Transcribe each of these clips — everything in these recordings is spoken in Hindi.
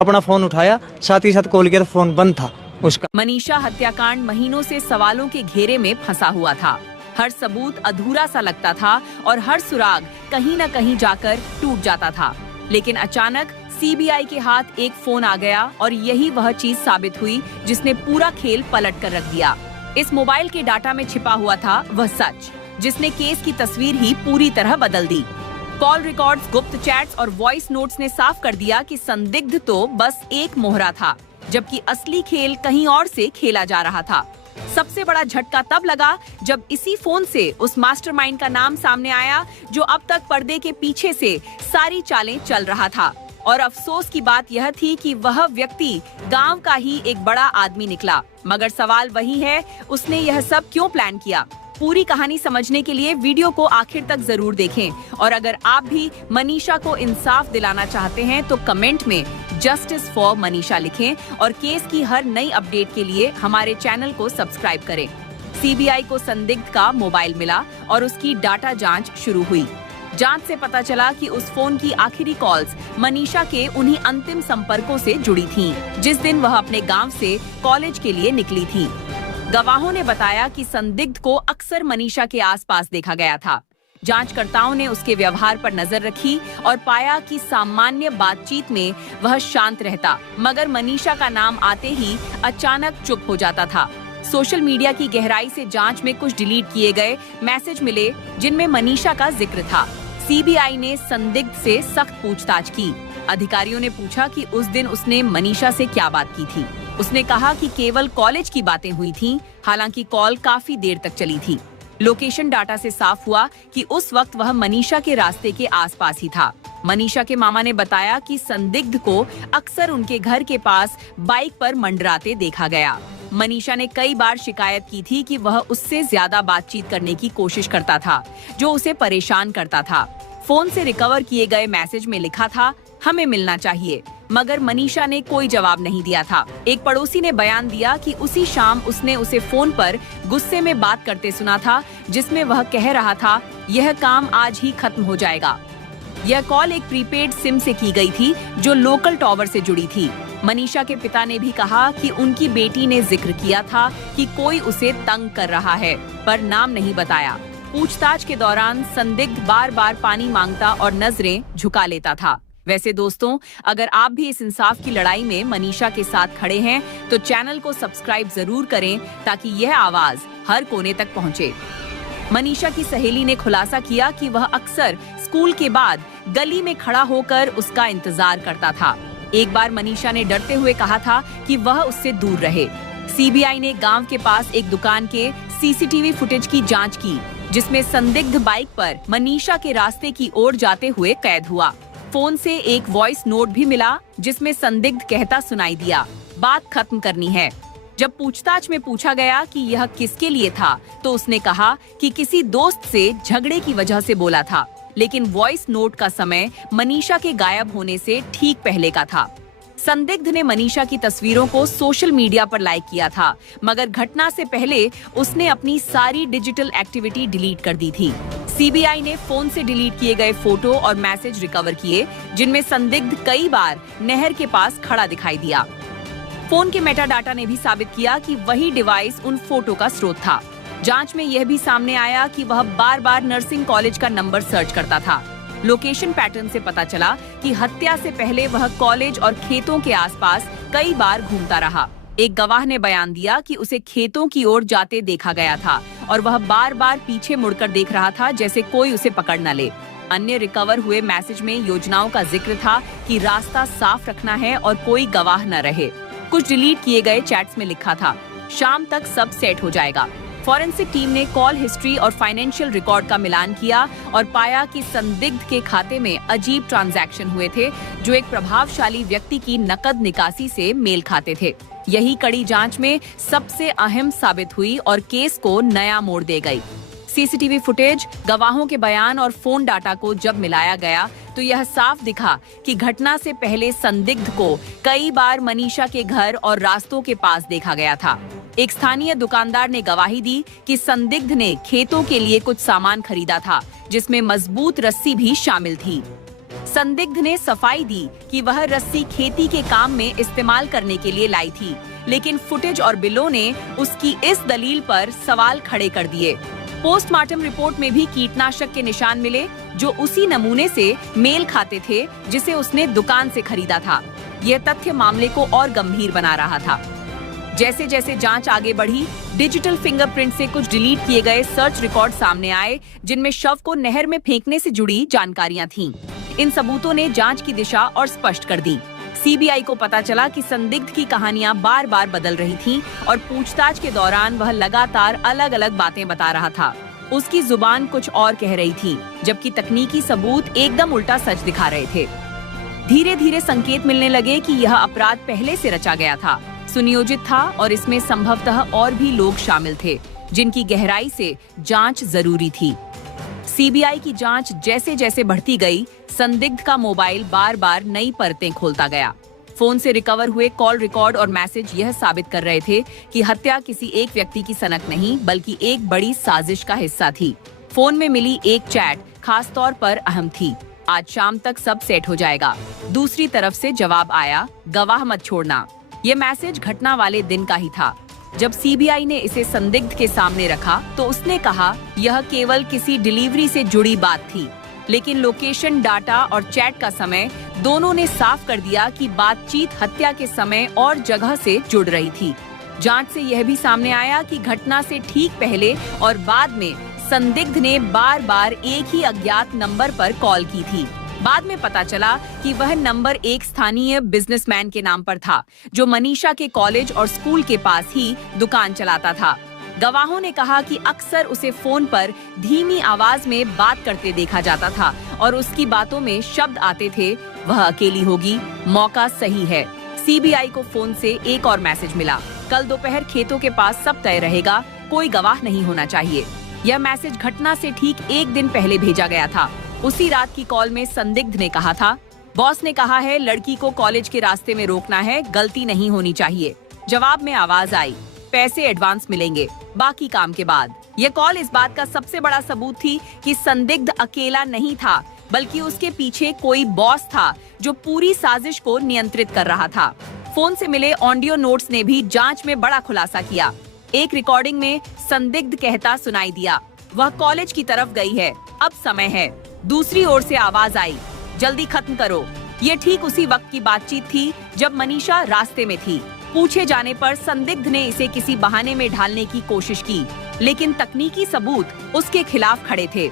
अपना फोन उठाया, साथ ही साथ कॉल किया तो फोन बंद था उसका। मनीषा हत्याकांड महीनों से सवालों के घेरे में फंसा हुआ था। हर सबूत अधूरा सा लगता था और हर सुराग कहीं न कहीं जाकर टूट जाता था। लेकिन अचानक सीबीआई के हाथ एक फोन आ गया और यही वह चीज साबित हुई जिसने पूरा खेल पलट कर रख दिया। इस मोबाइल के डाटा में छिपा हुआ था वह सच, जिसने केस की तस्वीर ही पूरी तरह बदल दी। कॉल रिकॉर्ड्स, गुप्त चैट्स और वॉइस नोट्स ने साफ कर दिया कि संदिग्ध तो बस एक मोहरा था, जबकि असली खेल कहीं और से खेला जा रहा था। सबसे बड़ा झटका तब लगा जब इसी फोन से उस मास्टरमाइंड का नाम सामने आया जो अब तक पर्दे के पीछे से सारी चालें चल रहा था। और अफसोस की बात यह थी कि वह व्यक्ति गांव का ही एक बड़ा आदमी निकला। मगर सवाल वही है, उसने यह सब क्यों प्लान किया? पूरी कहानी समझने के लिए वीडियो को आखिर तक जरूर देखें। और अगर आप भी मनीषा को इंसाफ दिलाना चाहते हैं तो कमेंट में जस्टिस फॉर मनीषा लिखें और केस की हर नई अपडेट के लिए हमारे चैनल को सब्सक्राइब करें। सीबीआई को संदिग्ध का मोबाइल मिला और उसकी डाटा जांच शुरू हुई। जांच से पता चला कि उस फोन की आखिरी कॉल्स मनीषा के उन्हीं अंतिम संपर्कों से जुड़ी थीं, जिस दिन वह अपने गांव से कॉलेज के लिए निकली थी। गवाहों ने बताया कि संदिग्ध को अक्सर मनीषा के आसपास देखा गया था। जांचकर्ताओं ने उसके व्यवहार पर नजर रखी और पाया कि सामान्य बातचीत में वह शांत रहता, मगर मनीषा का नाम आते ही अचानक चुप हो जाता था। सोशल मीडिया की गहराई से जांच में कुछ डिलीट किए गए मैसेज मिले जिनमें मनीषा का जिक्र था। सीबीआई ने संदिग्ध से सख्त पूछताछ की। अधिकारियों ने पूछा कि उस दिन उसने मनीषा से क्या बात की थी। उसने कहा कि केवल कॉलेज की बातें हुई थीं, हालांकि कॉल काफी देर तक चली थी। लोकेशन डाटा से साफ हुआ कि उस वक्त वह मनीषा के रास्ते के आसपास ही था। मनीषा के मामा ने बताया कि संदिग्ध को अक्सर उनके घर के पास बाइक पर मंडराते देखा गया। मनीषा ने कई बार शिकायत की थी कि वह उससे ज्यादा बातचीत करने की कोशिश करता था, जो उसे परेशान करता था। फोन से रिकवर किए गए मैसेज में लिखा था, हमें मिलना चाहिए, मगर मनीषा ने कोई जवाब नहीं दिया था। एक पड़ोसी ने बयान दिया कि उसी शाम उसने उसे फोन पर गुस्से में बात करते सुना था, जिसमें वह कह रहा था, यह काम आज ही खत्म हो जाएगा। यह कॉल एक प्रीपेड सिम से की गई थी, जो लोकल टावर से जुड़ी थी। मनीषा के पिता ने भी कहा कि उनकी बेटी ने जिक्र किया था कि कोई उसे तंग कर रहा है, पर नाम नहीं बताया। पूछताछ के दौरान संदिग्ध बार बार पानी मांगता और नजरें झुका लेता था। वैसे दोस्तों, अगर आप भी इस इंसाफ की लड़ाई में मनीषा के साथ खड़े हैं तो चैनल को सब्सक्राइब जरूर करें ताकि यह आवाज हर कोने तक पहुंचे। मनीषा की सहेली ने खुलासा किया कि वह अक्सर स्कूल के बाद गली में खड़ा होकर उसका इंतजार करता था। एक बार मनीषा ने डरते हुए कहा था कि वह उससे दूर रहे। सीबीआई ने गांव के पास एक दुकान के सीसीटीवी फुटेज की जांच की, जिसमें संदिग्ध बाइक पर मनीषा के रास्ते की ओर जाते हुए कैद हुआ। फोन से एक वॉइस नोट भी मिला, जिसमें संदिग्ध कहता सुनाई दिया, बात खत्म करनी है। जब पूछताछ में पूछा गया कि यह किसके लिए था, तो उसने कहा कि किसी दोस्त से झगड़े की वजह से बोला था, लेकिन वॉइस नोट का समय मनीषा के गायब होने से ठीक पहले का था। संदिग्ध ने मनीषा की तस्वीरों को सोशल मीडिया पर लाइक किया था, मगर घटना से पहले उसने अपनी सारी डिजिटल एक्टिविटी डिलीट कर दी थी। सीबीआई ने फोन से डिलीट किए गए फोटो और मैसेज रिकवर किए, जिनमें संदिग्ध कई बार नहर के पास खड़ा दिखाई दिया। फोन के मेटा डाटा ने भी साबित किया कि वही डिवाइस उन फोटो का स्रोत था। जांच में यह भी सामने आया कि वह बार बार नर्सिंग कॉलेज का नंबर सर्च करता था। लोकेशन पैटर्न से पता चला कि हत्या से पहले वह कॉलेज और खेतों के आसपास कई बार घूमता रहा। एक गवाह ने बयान दिया कि उसे खेतों की ओर जाते देखा गया था और वह बार बार पीछे मुड़कर देख रहा था, जैसे कोई उसे पकड़ न ले। अन्य रिकवर हुए मैसेज में योजनाओं का जिक्र था कि रास्ता साफ रखना है और कोई गवाह न रहे। कुछ डिलीट किए गए चैट्स में लिखा था, शाम तक सब सेट हो जाएगा। फॉरेंसिक टीम ने कॉल हिस्ट्री और फाइनेंशियल रिकॉर्ड का मिलान किया और पाया कि संदिग्ध के खाते में अजीब ट्रांजैक्शन हुए थे, जो एक प्रभावशाली व्यक्ति की नकद निकासी से मेल खाते थे। यही कड़ी जांच में सबसे अहम साबित हुई और केस को नया मोड़ दे गई। सीसीटीवी फुटेज, गवाहों के बयान और फोन डाटा को जब मिलाया गया तो यह साफ दिखा कि घटना से पहले संदिग्ध को कई बार मनीषा के घर और रास्तों के पास देखा गया था। एक स्थानीय दुकानदार ने गवाही दी कि संदिग्ध ने खेतों के लिए कुछ सामान खरीदा था, जिसमें मजबूत रस्सी भी शामिल थी। संदिग्ध ने सफाई दी कि वह रस्सी खेती के काम में इस्तेमाल करने के लिए लाई थी, लेकिन फुटेज और बिलों ने उसकी इस दलील पर सवाल खड़े कर दिए। पोस्टमार्टम रिपोर्ट में भी कीटनाशक के निशान मिले, जो उसी नमूने से मेल खाते थे जिसे उसने दुकान से खरीदा था। यह तथ्य मामले को और गंभीर बना रहा था। जैसे जैसे जांच आगे बढ़ी, डिजिटल फिंगरप्रिंट से कुछ डिलीट किए गए सर्च रिकॉर्ड सामने आए, जिनमें शव को नहर में फेंकने से जुड़ी जानकारियां थीं। इन सबूतों ने जांच की दिशा और स्पष्ट कर दी। सीबीआई को पता चला कि संदिग्ध की कहानियां बार बार बदल रही थीं और पूछताछ के दौरान वह लगातार अलग अलग बातें बता रहा था। उसकी जुबान कुछ और कह रही थी, जबकि तकनीकी सबूत एकदम उल्टा सच दिखा रहे थे। धीरे धीरे संकेत मिलने लगे कि यह अपराध पहले से रचा गया था, सुनियोजित था और इसमें संभवतः और भी लोग शामिल थे, जिनकी गहराई से जांच जरूरी थी। सीबीआई की जांच जैसे जैसे बढ़ती गई, संदिग्ध का मोबाइल बार बार नई परतें खोलता गया। फोन से रिकवर हुए कॉल रिकॉर्ड और मैसेज यह साबित कर रहे थे कि हत्या किसी एक व्यक्ति की सनक नहीं, बल्कि एक बड़ी साजिश का हिस्सा थी। फोन में मिली एक चैट खास तौर पर अहम थी। आज शाम तक सब सेट हो जाएगा। दूसरी तरफ से जवाब आया, गवाह मत छोड़ना। ये मैसेज घटना वाले दिन का ही था। जब सीबीआई ने इसे संदिग्ध के सामने रखा तो उसने कहा यह केवल किसी डिलीवरी से जुड़ी बात थी, लेकिन लोकेशन डाटा और चैट का समय दोनों ने साफ कर दिया कि बातचीत हत्या के समय और जगह से जुड़ रही थी। जांच से यह भी सामने आया कि घटना से ठीक पहले और बाद में संदिग्ध ने बार बार एक ही अज्ञात नंबर पर कॉल की थी। बाद में पता चला कि वह नंबर एक स्थानीय बिजनेसमैन के नाम पर था, जो मनीषा के कॉलेज और स्कूल के पास ही दुकान चलाता था। गवाहों ने कहा कि अक्सर उसे फोन पर धीमी आवाज में बात करते देखा जाता था और उसकी बातों में शब्द आते थे, वह अकेली होगी, मौका सही है। सीबीआई को फोन से एक और मैसेज मिला, कल दोपहर खेतों के पास सब तय रहेगा, कोई गवाह नहीं होना चाहिए। यह मैसेज घटना से ठीक एक दिन पहले भेजा गया था। उसी रात की कॉल में संदिग्ध ने कहा था, बॉस ने कहा है लड़की को कॉलेज के रास्ते में रोकना है, गलती नहीं होनी चाहिए। जवाब में आवाज आई, पैसे एडवांस मिलेंगे, बाकी काम के बाद। यह कॉल इस बात का सबसे बड़ा सबूत थी कि संदिग्ध अकेला नहीं था, बल्कि उसके पीछे कोई बॉस था जो पूरी साजिश को नियंत्रित कर रहा था। फोन से मिले ऑडियो नोट्स ने भी जांच में बड़ा खुलासा किया। एक रिकॉर्डिंग में संदिग्ध कहता सुनाई दिया, वह कॉलेज की तरफ गई है, अब समय है। दूसरी ओर से आवाज आई, जल्दी खत्म करो। ये ठीक उसी वक्त की बातचीत थी जब मनीषा रास्ते में थी। पूछे जाने पर संदिग्ध ने इसे किसी बहाने में ढालने की कोशिश की, लेकिन तकनीकी सबूत उसके खिलाफ खड़े थे।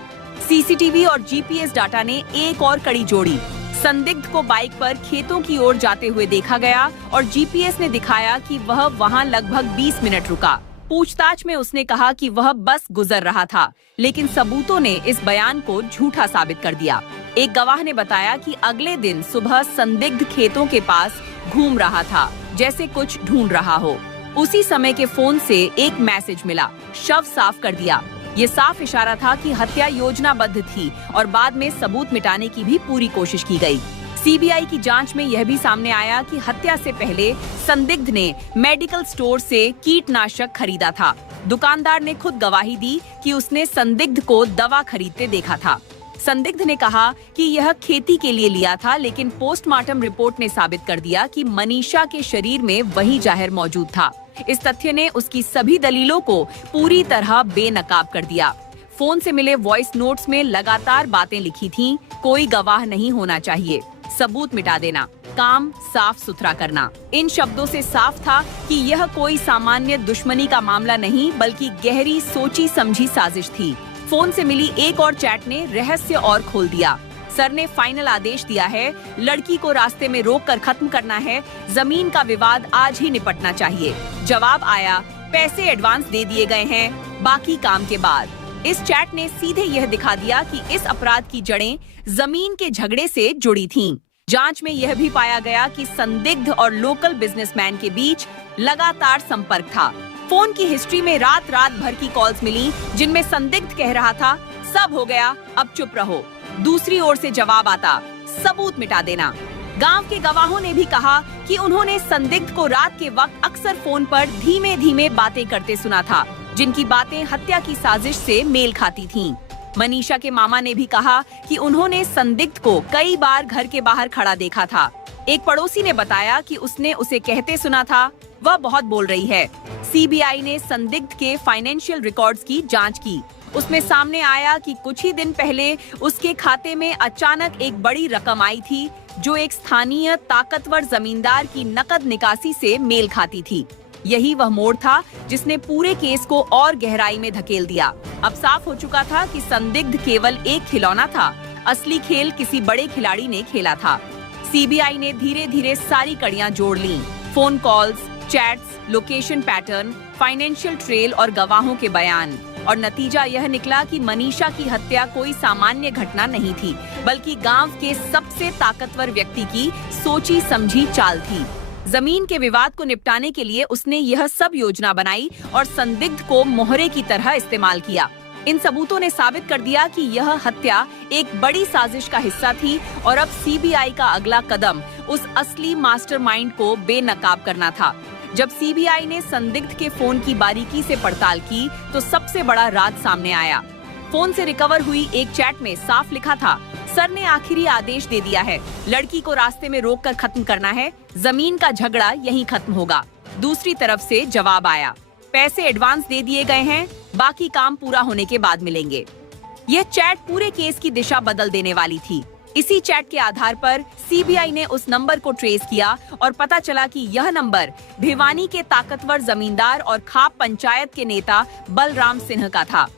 सीसीटीवी और जीपीएस डाटा ने एक और कड़ी जोड़ी। संदिग्ध को बाइक पर खेतों की ओर जाते हुए देखा गया और जीपीएस ने दिखाया कि वह वहां लगभग 20 मिनट रुका। पूछताछ में उसने कहा कि वह बस गुजर रहा था, लेकिन सबूतों ने इस बयान को झूठा साबित कर दिया। एक गवाह ने बताया कि अगले दिन सुबह संदिग्ध खेतों के पास घूम रहा था, जैसे कुछ ढूंढ रहा हो। उसी समय के फोन से एक मैसेज मिला, शव साफ कर दिया। ये साफ इशारा था कि हत्या योजनाबद्ध थी और बाद में सबूत मिटाने की भी पूरी कोशिश की गई। सीबीआई की जांच में यह भी सामने आया कि हत्या से पहले संदिग्ध ने मेडिकल स्टोर से कीटनाशक खरीदा था। दुकानदार ने खुद गवाही दी कि उसने संदिग्ध को दवा खरीदते देखा था। संदिग्ध ने कहा कि यह खेती के लिए लिया था, लेकिन पोस्टमार्टम रिपोर्ट ने साबित कर दिया कि मनीषा के शरीर में वही जहर मौजूद था। इस तथ्य ने उसकी सभी दलीलों को पूरी तरह बेनकाब कर दिया। फोन से मिले वॉइस नोट्स में लगातार बातें लिखी थीं, कोई गवाह नहीं होना चाहिए, सबूत मिटा देना, काम साफ सुथरा करना। इन शब्दों से साफ था कि यह कोई सामान्य दुश्मनी का मामला नहीं, बल्कि गहरी सोची समझी साजिश थी। फोन से मिली एक और चैट ने रहस्य और खोल दिया। सर ने फाइनल आदेश दिया है, लड़की को रास्ते में रोककर खत्म करना है, जमीन का विवाद आज ही निपटना चाहिए। जवाब आया, पैसे एडवांस दे दिए गए हैं, बाकी काम के बाद। इस चैट ने सीधे यह दिखा दिया कि इस अपराध की जड़ें जमीन के झगड़े से जुड़ी थीं। जांच में यह भी पाया गया कि संदिग्ध और लोकल बिजनेसमैन के बीच लगातार संपर्क था। फोन की हिस्ट्री में रात भर की कॉल्स मिली, जिनमें संदिग्ध कह रहा था, सब हो गया, अब चुप रहो। दूसरी ओर से जवाब आता, सबूत मिटा देना। गांव के गवाहों ने भी कहा कि उन्होंने संदिग्ध को रात के वक्त अक्सर फोन पर धीमे धीमे बातें करते सुना था, जिनकी बातें हत्या की साजिश से मेल खाती थीं। मनीषा के मामा ने भी कहा कि उन्होंने संदिग्ध को कई बार घर के बाहर खड़ा देखा था। एक पड़ोसी ने बताया कि उसने उसे कहते सुना था, वह बहुत बोल रही है। सीबीआई ने संदिग्ध के फाइनेंशियल रिकॉर्ड्स की जांच की। उसमें सामने आया कि कुछ ही दिन पहले उसके खाते में अचानक एक बड़ी रकम आई थी, जो एक स्थानीय ताकतवर जमींदार की नकद निकासी से मेल खाती थी। यही वह मोड़ था जिसने पूरे केस को और गहराई में धकेल दिया। अब साफ हो चुका था कि संदिग्ध केवल एक खिलौना था, असली खेल किसी बड़े खिलाड़ी ने खेला था। सीबीआई ने धीरे धीरे सारी कड़ियां जोड़ लीं। Phone calls, chats, location pattern, financial trail और गवाहों के बयान। और नतीजा यह निकला कि मनीषा की हत्या कोई सामान्य घटना नहीं थी, बल्कि गांव के सबसे ताकतवर व्यक्ति की सोची समझी चाल थी। जमीन के विवाद को निपटाने के लिए उसने यह सब योजना बनाई और संदिग्ध को मोहरे की तरह इस्तेमाल किया। इन सबूतों ने साबित कर दिया कि यह हत्या एक बड़ी साजिश का हिस्सा थी और अब सीबीआई का अगला कदम उस असली मास्टरमाइंड को बेनकाब करना था। जब सीबीआई ने संदिग्ध के फोन की बारीकी से पड़ताल की तो सबसे बड़ा राज सामने आया। फोन से रिकवर हुई एक चैट में साफ लिखा था, सर ने आखिरी आदेश दे दिया है, लड़की को रास्ते में रोककर खत्म करना है, जमीन का झगड़ा यहीं खत्म होगा। दूसरी तरफ से जवाब आया, पैसे एडवांस दे दिए गए हैं, बाकी काम पूरा होने के बाद मिलेंगे। यह चैट पूरे केस की दिशा बदल देने वाली थी। इसी चैट के आधार पर सीबीआई ने उस नंबर को ट्रेस किया और पता चला कि यह नंबर भिवानी के ताकतवर जमींदार और खाप पंचायत के नेता बलराम सिंह का था।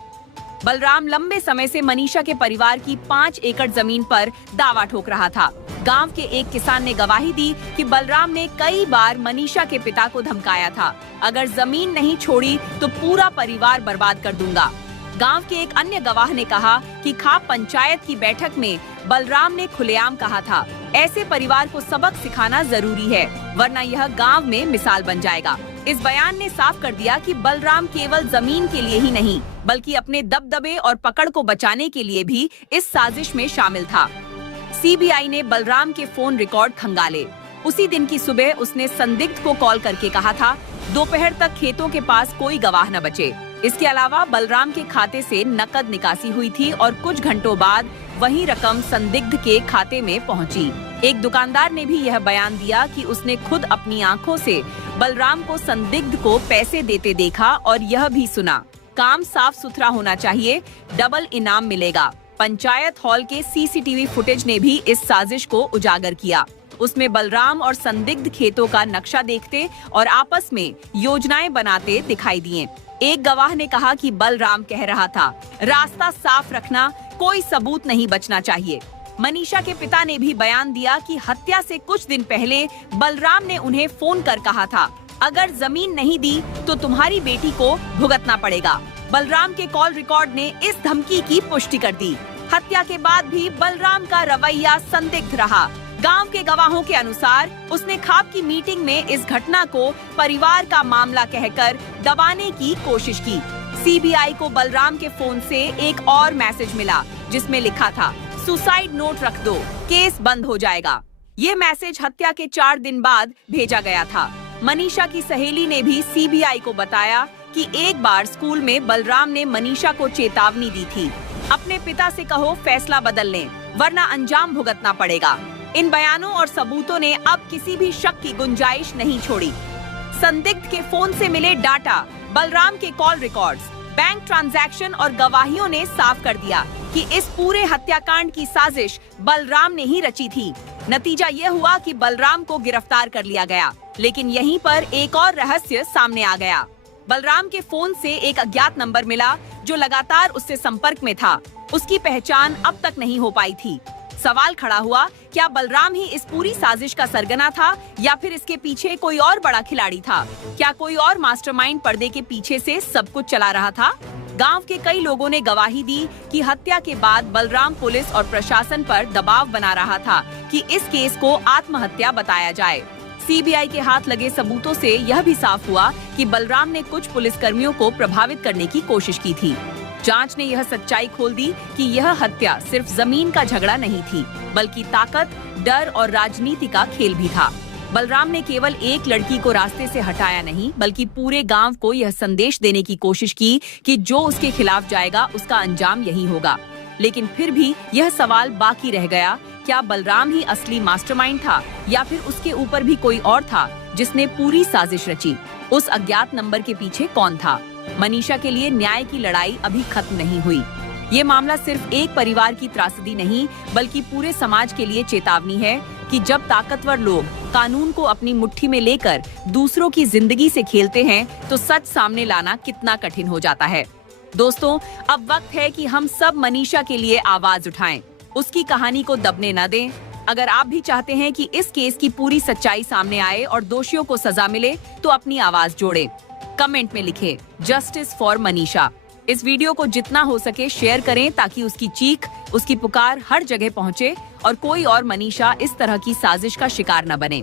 बलराम लंबे समय से मनीषा के परिवार की 5 एकड़ जमीन पर दावा ठोक रहा था। गांव के एक किसान ने गवाही दी कि बलराम ने कई बार मनीषा के पिता को धमकाया था, अगर जमीन नहीं छोड़ी तो पूरा परिवार बर्बाद कर दूंगा। गांव के एक अन्य गवाह ने कहा कि खाप पंचायत की बैठक में बलराम ने खुलेआम कहा था, ऐसे परिवार को सबक सिखाना जरूरी है, वरना यह गांव में मिसाल बन जाएगा। इस बयान ने साफ कर दिया कि बलराम केवल जमीन के लिए ही नहीं, बल्कि अपने दबदबे और पकड़ को बचाने के लिए भी इस साजिश में शामिल था। सीबीआई ने बलराम के फोन रिकॉर्ड खंगाले। उसी दिन की सुबह उसने संदिग्ध को कॉल करके कहा था, दोपहर तक खेतों के पास कोई गवाह न बचे। इसके अलावा बलराम के खाते से नकद निकासी हुई थी और कुछ घंटों बाद वही रकम संदिग्ध के खाते में पहुंची। एक दुकानदार ने भी यह बयान दिया कि उसने खुद अपनी आंखों से बलराम को संदिग्ध को पैसे देते देखा और यह भी सुना, काम साफ सुथरा होना चाहिए, डबल इनाम मिलेगा। पंचायत हॉल के सीसीटीवी फुटेज ने भी इस साजिश को उजागर किया। उसमें बलराम और संदिग्ध खेतों का नक्शा देखते और आपस में योजनाएं बनाते दिखाई दिए। एक गवाह ने कहा कि बलराम कह रहा था, रास्ता साफ रखना, कोई सबूत नहीं बचना चाहिए। मनीषा के पिता ने भी बयान दिया कि हत्या से कुछ दिन पहले बलराम ने उन्हें फोन कर कहा था, अगर जमीन नहीं दी तो तुम्हारी बेटी को भुगतना पड़ेगा। बलराम के कॉल रिकॉर्ड ने इस धमकी की पुष्टि कर दी। हत्या के बाद भी बलराम का रवैया संदिग्ध रहा। गांव के गवाहों के अनुसार उसने खाप की मीटिंग में इस घटना को परिवार का मामला कहकर दबाने की कोशिश की। सीबीआई को बलराम के फोन से एक और मैसेज मिला, जिसमें लिखा था, सुसाइड नोट रख दो, केस बंद हो जाएगा। ये मैसेज हत्या के 4 दिन बाद भेजा गया था। मनीषा की सहेली ने भी सीबीआई को बताया कि एक बार स्कूल में बलराम ने मनीषा को चेतावनी दी थी, अपने पिता से कहो फैसला बदल लें, वरना अंजाम भुगतना पड़ेगा। इन बयानों और सबूतों ने अब किसी भी शक की गुंजाइश नहीं छोड़ी। संदिग्ध के फोन से मिले डाटा, बलराम के कॉल रिकॉर्ड्स, बैंक ट्रांजैक्शन और गवाहियों ने साफ कर दिया कि इस पूरे हत्याकांड की साजिश बलराम ने ही रची थी। नतीजा ये हुआ कि बलराम को गिरफ्तार कर लिया गया, लेकिन यहीं पर एक और रहस्य सामने आ गया। बलराम के फोन से एक अज्ञात नंबर मिला जो लगातार उससे संपर्क में था। उसकी पहचान अब तक नहीं हो पाई थी। सवाल खड़ा हुआ, क्या बलराम ही इस पूरी साजिश का सरगना था या फिर इसके पीछे कोई और बड़ा खिलाड़ी था? क्या कोई और मास्टरमाइंड पर्दे के पीछे से सब कुछ चला रहा था? गांव के कई लोगों ने गवाही दी कि हत्या के बाद बलराम पुलिस और प्रशासन पर दबाव बना रहा था कि इस केस को आत्महत्या बताया जाए। सीबीआई के हाथ लगे सबूतों से यह भी साफ हुआ कि बलराम ने कुछ पुलिसकर्मियों को प्रभावित करने की कोशिश की थी। जांच ने यह सच्चाई खोल दी कि यह हत्या सिर्फ जमीन का झगड़ा नहीं थी, बल्कि ताकत, डर और राजनीति का खेल भी था। बलराम ने केवल एक लड़की को रास्ते से हटाया नहीं, बल्कि पूरे गांव को यह संदेश देने की कोशिश की कि जो उसके खिलाफ जाएगा उसका अंजाम यही होगा। लेकिन फिर भी यह सवाल बाकी रह गया, क्या बलराम ही असली मास्टरमाइंड था या फिर उसके ऊपर भी कोई और था जिसने पूरी साजिश रची? उस अज्ञात नंबर के पीछे कौन था? मनीषा के लिए न्याय की लड़ाई अभी खत्म नहीं हुई। ये मामला सिर्फ एक परिवार की त्रासदी नहीं, बल्कि पूरे समाज के लिए चेतावनी है कि जब ताकतवर लोग कानून को अपनी मुट्ठी में लेकर दूसरों की जिंदगी से खेलते हैं, तो सच सामने लाना कितना कठिन हो जाता है। दोस्तों, अब वक्त है कि हम सब मनीषा के लिए आवाज उठाएं, उसकी कहानी को दबने न दें। अगर आप भी चाहते हैं कि इस केस की पूरी सच्चाई सामने आए और दोषियों को सजा मिले, तो अपनी आवाज जोड़ें। कमेंट में लिखें जस्टिस फॉर मनीषा। इस वीडियो को जितना हो सके शेयर करें ताकि उसकी चीख, उसकी पुकार हर जगह पहुंचे और कोई और मनीषा इस तरह की साजिश का शिकार न बने।